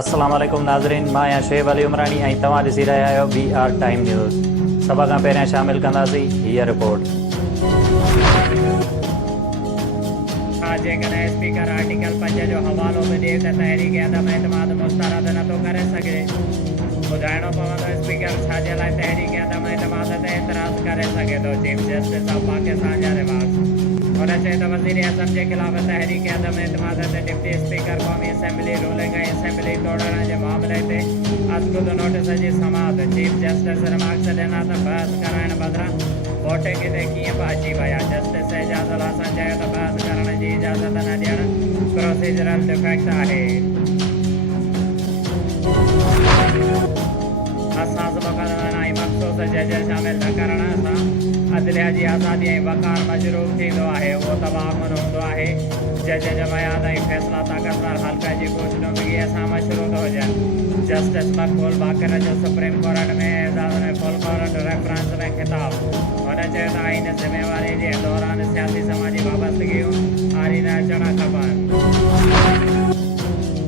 अस्सलाम वालेकुम नाज़रीन, मां आहियां शुएब अली उमरानी ऐं तव्हां ॾिसी रहिया आहियो BR टाइम न्यूज़। सभ खां पहिरियां शामिल कंदासीं हीअ रिपोर्ट। जेकॾहिं स्पीकर आर्टिकल 5 जो हवालो बि ॾिए त तहरीक अदम एतमाद मुस्तरद नथो करे सघे। ॿुधाइणो पवंदो स्पीकर छाजे लाइ तहरीक अदम एतमाद ते एतिराज़ करे सघे थो। चीफ जस्टिस ऑफ पाकिस्तान जा रिमार्क्स। हुन चयो त वज़ीर आज़म जे ख़िलाफ़ तहरीक अदम एतमाद ते डिप्टी स्पीकर क़ौमी असेंबली रूलिंग ऐं असेंबली तोड़ण जे मामले ते अज़गुद नोटिस जी समाअत। चीफ जस्टिस रिमार्क्स ॾिना त बहस कराइण बदिरां वोटिंग ते कीअं बि अची विया। जस्टिस एजाज़ुल हसन चयो त बहस करण जी इजाज़त न ॾियणु प्रोसीजरल डिफेक्ट आहे। असांज मुक़दमनि ऐं मख़सूस जज शामिल न करण सां अदलिया जी आज़ादी ऐं वक़ार मजरूह थींदो आहे। उहो तवामुन हूंदो आहे। जज जो मयाद ऐं फ़ैसिला ताक़तवर हल्का जी ख़ुशनुमगीअ सां मशरूत हुजनि। जस्टिस मक़बूल बाक़र जो सुप्रीम कोर्ट में एज़ाज़ में फुल कोर्ट रेफरेंस में खिताब। हुन चयो त आइन ज़िम्मेवारी जे दौरान सियासी समाजी वाबस्तगियूं आरीन अचणु खपनि।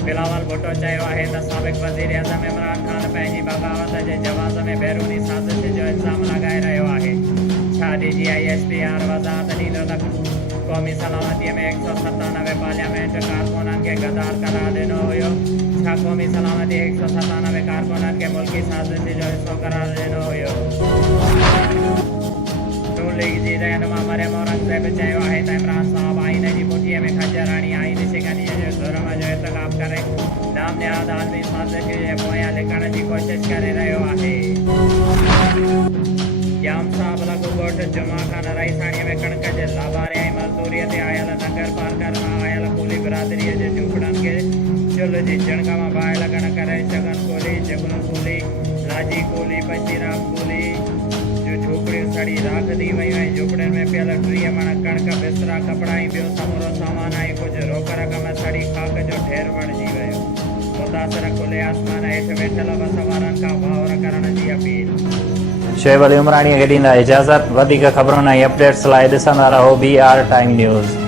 बिलावल भुट्टो चयो आहे त साबिक़ वज़ीर आज़म इमरान ख़ान पंहिंजी बग़ावत जे जवाज़ में बैरूनी साज़िश जो इल्ज़ाम लॻाए रहियो आहे। छा DGISPR वज़ाहत ॾींदो त क़ौमी सलामतीअ में 197 पार्लियामेंट कारकुननि खे गद्दार करार ॾिनो हुयो? छा क़ौमी सलामती 197 कारकुननि खे मुल्की साज़िश जो हिसो करार ॾिनो हुयो? नून लीग जी रहनुमा मरियम औरंगज़ेब चयो आहे त इमरान साहब आइन जी पुठीअ में खंजर हणी आइन शिकनीअ जो जुर्म जो इर्तिकाब करे नाम निहाद आलमी साज़िश जे पोयां लिकण जी कोशिश करे रहियो आहे। याम साहब लॻो ॻोठ जुमा ख़ान रईसाणीअ में कणक जे लाभारे ऐं मज़दूरीअ ते आयल नगर पार्कर मां आयल कूली बिरादरीअ जे झूपड़नि खे चुल्ह जी चिणक मां बाहि लॻण करे शगन कूली, जुगनू कूली, लाजी कूली, पशीराम कूली जो झूपड़ियूं सड़ी राख थी वियूं ऐं झूपड़ियुनि में पियल 30 मण कणक, बिस्तरा, कपिड़ा ऐं ॿियो समूरो सामान ऐं कुझु रोक रक़म सड़ी खाक जो ढेर वणिजी वियो। मुतासिर खुले आसमान हेठि वेठल बस वारनि खां भाउर करण जी अपील। शुएब अली उमरानी खे ॾींदा इजाज़त। वधीक ख़बरुनि ऐं अपडेट्स लाइ ॾिसंदा रहो BR टाइम न्यूज़।